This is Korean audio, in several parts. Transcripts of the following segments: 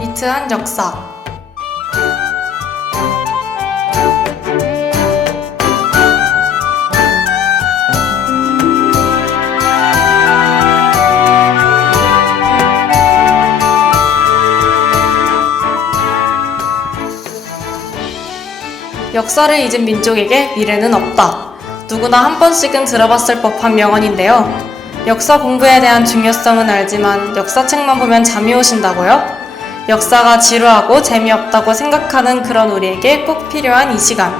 위트한 역사. 역사를 잊은 민족에게 미래는 없다. 누구나 한 번씩은 들어봤을 법한 명언인데요. 역사 공부에 대한 중요성은 알지만 역사책만 보면 잠이 오신다고요? 역사가 지루하고 재미없다고 생각하는 그런 우리에게 꼭 필요한 이 시간.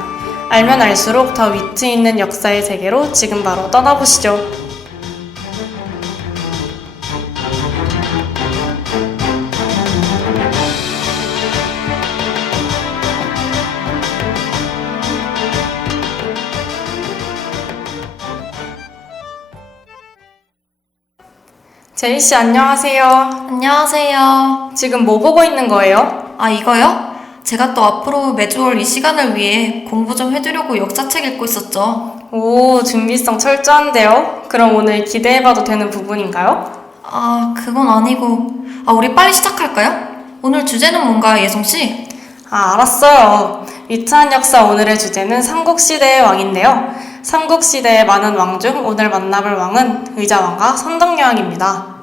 알면 알수록 더 위트 있는 역사의 세계로 지금 바로 떠나보시죠. 제이씨, 안녕하세요. 안녕하세요. 지금 뭐 보고 있는 거예요? 이거요? 제가 또 앞으로 매주 올 이 시간을 위해 공부 좀 해두려고 역사책 읽고 있었죠. 오, 준비성 철저한데요? 그럼 오늘 기대해봐도 되는 부분인가요? 그건 아니고. 우리 빨리 시작할까요? 오늘 주제는 뭔가요, 예송씨? 알았어요. 위트한 역사 오늘의 주제는 삼국시대의 왕인데요. 삼국시대의 많은 왕 중 오늘 만나볼 왕은 의자왕과 선덕여왕입니다.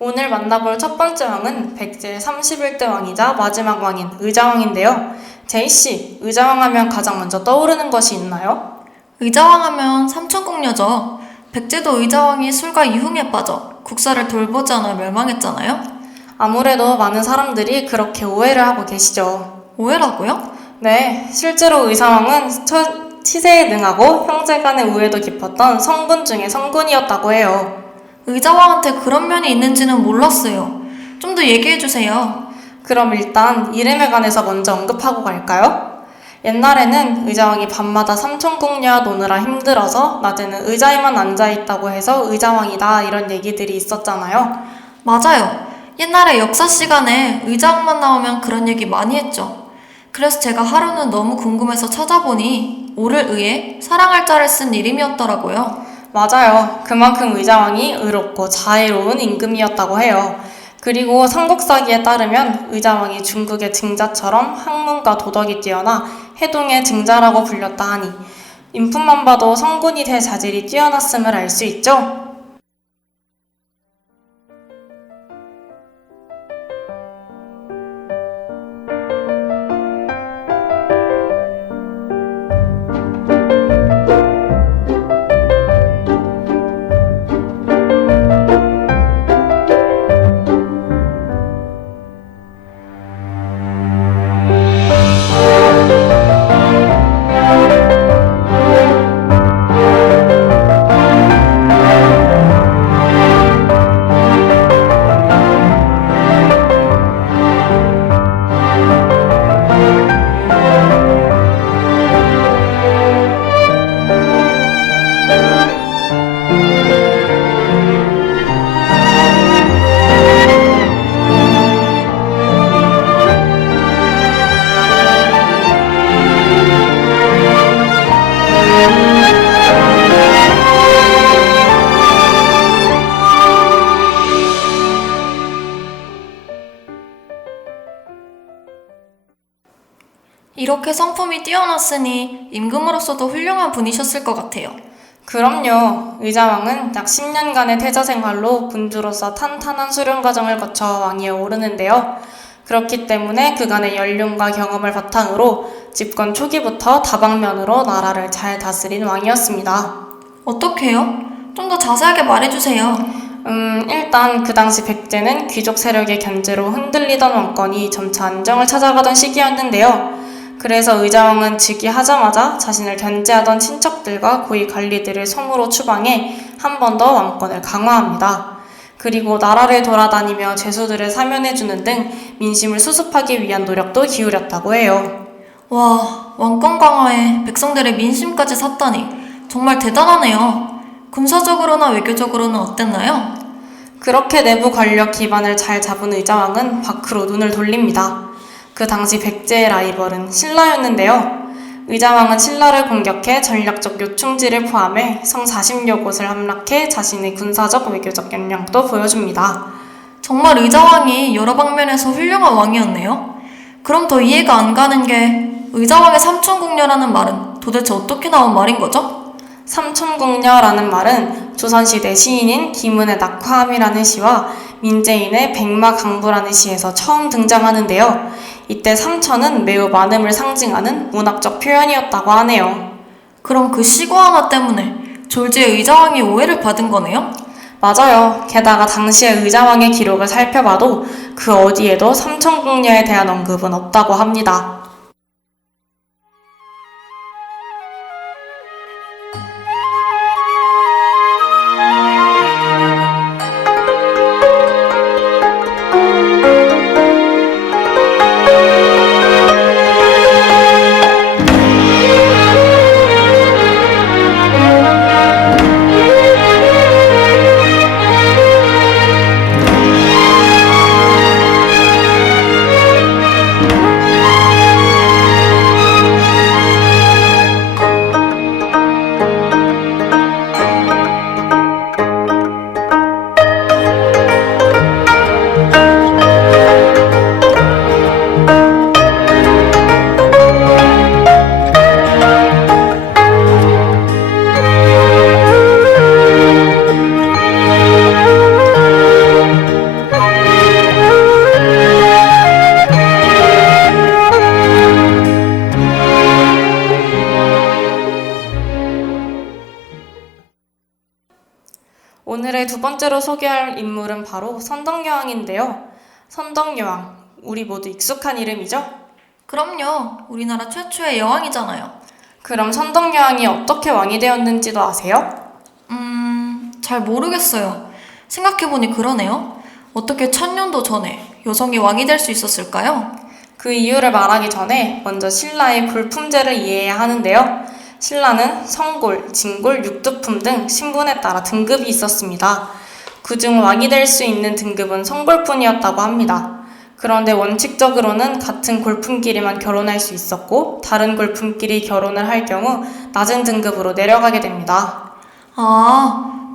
오늘 만나볼 첫 번째 왕은 백제 31대 왕이자 마지막 왕인 의자왕인데요. 제이씨, 의자왕 하면 가장 먼저 떠오르는 것이 있나요? 의자왕 하면 삼천궁녀죠. 백제도 의자왕이 술과 이흉에 빠져 국사를 돌보지 않아 멸망했잖아요. 아무래도 많은 사람들이 그렇게 오해를 하고 계시죠. 오해라고요? 네, 실제로 의자왕은 치세에 능하고 형제 간의 우애도 깊었던 성군 중에 성군이었다고 해요. 의자왕한테 그런 면이 있는지는 몰랐어요. 좀 더 얘기해주세요. 그럼 일단 이름에 관해서 먼저 언급하고 갈까요? 옛날에는 의자왕이 밤마다 삼천궁녀 노느라 힘들어서 낮에는 의자에만 앉아있다고 해서 의자왕이다 이런 얘기들이 있었잖아요. 맞아요. 옛날에 역사 시간에 의자왕만 나오면 그런 얘기 많이 했죠. 그래서 제가 하루는 너무 궁금해서 찾아보니 오를 의해 사랑할 자를 쓴 이름이었더라고요. 맞아요. 그만큼 의자왕이 의롭고 자애로운 임금이었다고 해요. 그리고 삼국사기에 따르면 의자왕이 중국의 증자처럼 학문과 도덕이 뛰어나 해동의 증자라고 불렸다 하니 인품만 봐도 성군이 될 자질이 뛰어났음을 알 수 있죠? 이렇게 성품이 뛰어났으니 임금으로서도 훌륭한 분이셨을 것 같아요. 그럼요. 의자왕은 약 10년간의 태자 생활로 군주로서 탄탄한 수련 과정을 거쳐 왕위에 오르는데요. 그렇기 때문에 그간의 연륜과 경험을 바탕으로 집권 초기부터 다방면으로 나라를 잘 다스린 왕이었습니다. 어떻게요? 좀 더 자세하게 말해주세요. 일단 그 당시 백제는 귀족 세력의 견제로 흔들리던 왕권이 점차 안정을 찾아가던 시기였는데요. 그래서 의자왕은 즉위하자마자 자신을 견제하던 친척들과 고위 관리들을 성으로 추방해 한 번 더 왕권을 강화합니다. 그리고 나라를 돌아다니며 죄수들을 사면해주는 등 민심을 수습하기 위한 노력도 기울였다고 해요. 와, 왕권 강화에 백성들의 민심까지 샀다니 정말 대단하네요. 군사적으로나 외교적으로는 어땠나요? 그렇게 내부 권력 기반을 잘 잡은 의자왕은 밖으로 눈을 돌립니다. 그 당시 백제의 라이벌은 신라였는데요. 의자왕은 신라를 공격해 전략적 요충지를 포함해 성 40여 곳을 함락해 자신의 군사적 외교적 역량도 보여줍니다. 정말 의자왕이 여러 방면에서 훌륭한 왕이었네요. 그럼 더 이해가 안 가는 게 의자왕의 삼천궁녀라는 말은 도대체 어떻게 나온 말인 거죠? 삼천궁녀라는 말은 조선시대 시인인 김은의 낙화암이라는 시와 민재인의 백마강부라는 시에서 처음 등장하는데요. 이때 삼천은 매우 많음을 상징하는 문학적 표현이었다고 하네요. 그럼 그 시구 하나 때문에 졸지에 의자왕이 오해를 받은 거네요? 맞아요. 게다가 당시의 의자왕의 기록을 살펴봐도 그 어디에도 삼천궁녀에 대한 언급은 없다고 합니다. 오늘의 두 번째로 소개할 인물은 바로 선덕여왕인데요. 선덕여왕, 우리 모두 익숙한 이름이죠? 그럼요. 우리나라 최초의 여왕이잖아요. 그럼 선덕여왕이 어떻게 왕이 되었는지도 아세요? 잘 모르겠어요. 생각해보니 그러네요. 어떻게 1000년도 전에 여성이 왕이 될 수 있었을까요? 그 이유를 말하기 전에 먼저 신라의 골품제를 이해해야 하는데요. 신라는 성골, 진골, 육두품 등 신분에 따라 등급이 있었습니다. 그중 왕이 될 수 있는 등급은 성골뿐이었다고 합니다. 그런데 원칙적으로는 같은 골품끼리만 결혼할 수 있었고 다른 골품끼리 결혼을 할 경우 낮은 등급으로 내려가게 됩니다.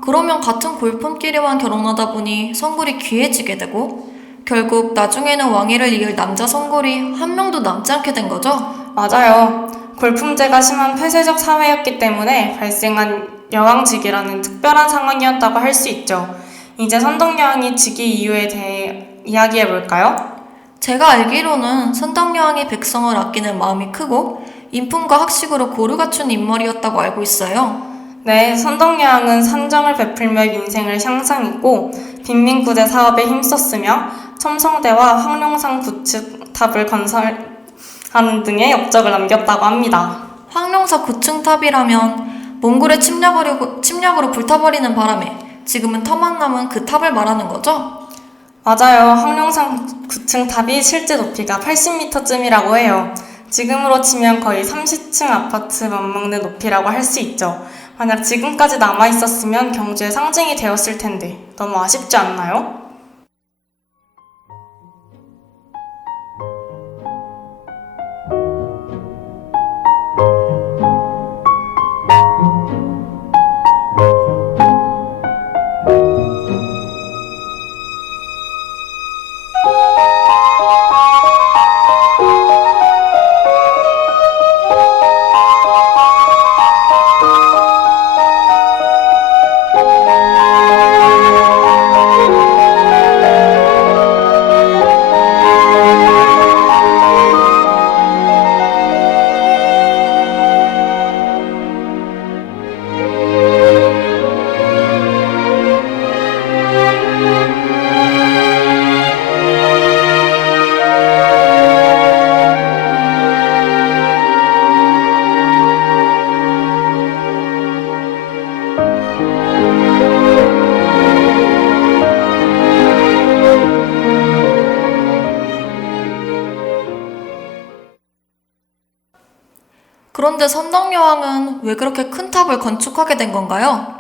그러면 같은 골품끼리만 결혼하다 보니 성골이 귀해지게 되고 결국 나중에는 왕위를 이을 남자 성골이 한 명도 남지 않게 된 거죠? 맞아요. 골품제가 심한 폐쇄적 사회였기 때문에 발생한 여왕직이라는 특별한 상황이었다고 할 수 있죠. 이제 선덕여왕이 즉위 이유에 대해 이야기해볼까요? 제가 알기로는 선덕여왕이 백성을 아끼는 마음이 크고 인품과 학식으로 고루 갖춘 인물이었다고 알고 있어요. 네, 선덕여왕은 산정을 베풀며 민생을 향상했고 빈민구제 사업에 힘썼으며 첨성대와 황룡산 구축탑을 건설하는 등의 업적을 남겼다고 합니다. 황룡사 구층탑이라면 몽골의 침략으로 불타버리는 바람에 지금은 터만 남은 그 탑을 말하는 거죠? 맞아요. 황룡산 9층 탑이 실제 높이가 80m쯤이라고 해요. 지금으로 치면 거의 30층 아파트 맞먹는 높이라고 할 수 있죠. 만약 지금까지 남아있었으면 경주의 상징이 되었을 텐데 너무 아쉽지 않나요? 그런데 선덕여왕은 왜 그렇게 큰 탑을 건축하게 된 건가요?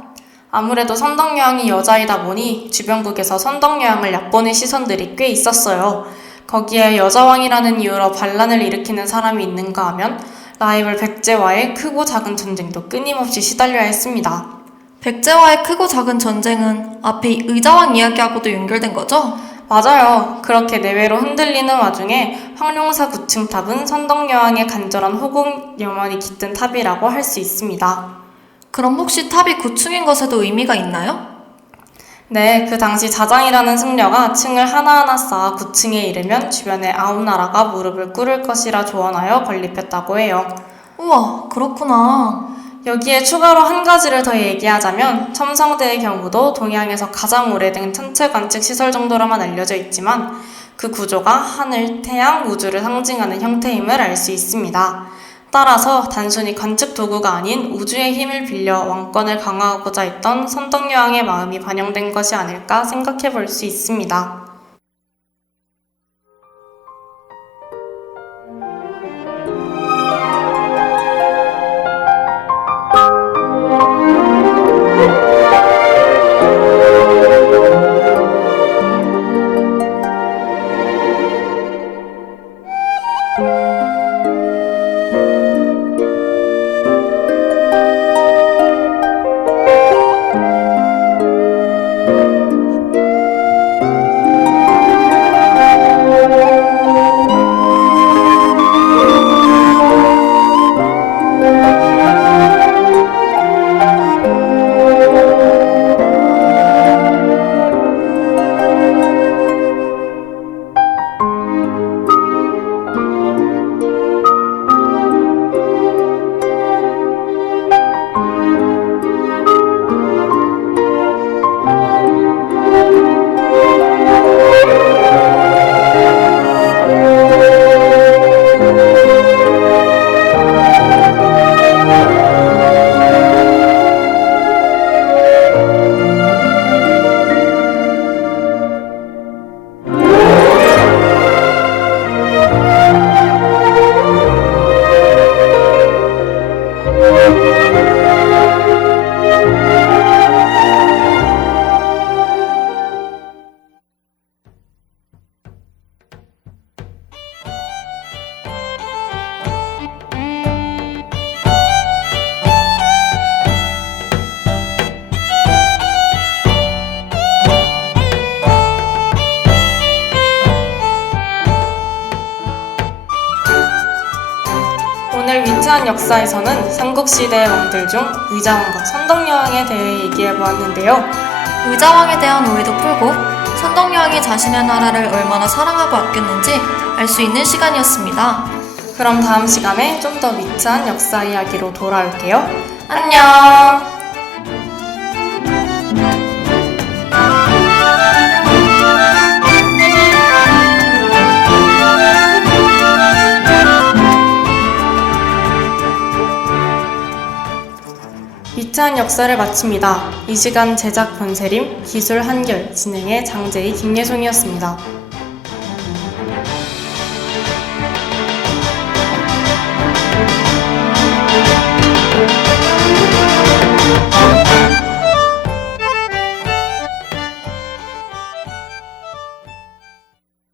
아무래도 선덕여왕이 여자이다 보니 주변국에서 선덕여왕을 얕보는 시선들이 꽤 있었어요. 거기에 여자왕이라는 이유로 반란을 일으키는 사람이 있는가 하면 라이벌 백제와의 크고 작은 전쟁도 끊임없이 시달려야 했습니다. 백제와의 크고 작은 전쟁은 앞에 의자왕 이야기하고도 연결된 거죠? 맞아요. 그렇게 내외로 흔들리는 와중에 황룡사 9층 탑은 선덕여왕의 간절한 호국 염원이 깃든 탑이라고 할 수 있습니다. 그럼 혹시 탑이 9층인 것에도 의미가 있나요? 네, 그 당시 자장이라는 승려가 층을 하나하나 쌓아 9층에 이르면 주변의 9나라가 무릎을 꿇을 것이라 조언하여 건립했다고 해요. 우와, 그렇구나. 여기에 추가로 한 가지를 더 얘기하자면 첨성대의 경우도 동양에서 가장 오래된 천체 관측 시설 정도로만 알려져 있지만 그 구조가 하늘, 태양, 우주를 상징하는 형태임을 알 수 있습니다. 따라서 단순히 관측 도구가 아닌 우주의 힘을 빌려 왕권을 강화하고자 했던 선덕여왕의 마음이 반영된 것이 아닐까 생각해 볼 수 있습니다. 오늘 위트한 역사에서는 삼국시대의 왕들 중 의자왕과 선덕여왕에 대해 얘기해보았는데요. 의자왕에 대한 오해도 풀고 선덕여왕이 자신의 나라를 얼마나 사랑하고 아꼈는지 알 수 있는 시간이었습니다. 그럼 다음 시간에 좀 더 위트한 역사 이야기로 돌아올게요. 안녕! 위트한 역사를 마칩니다. 이 시간 제작 권세림, 기술 한결, 진행의 장재희, 김예송이었습니다.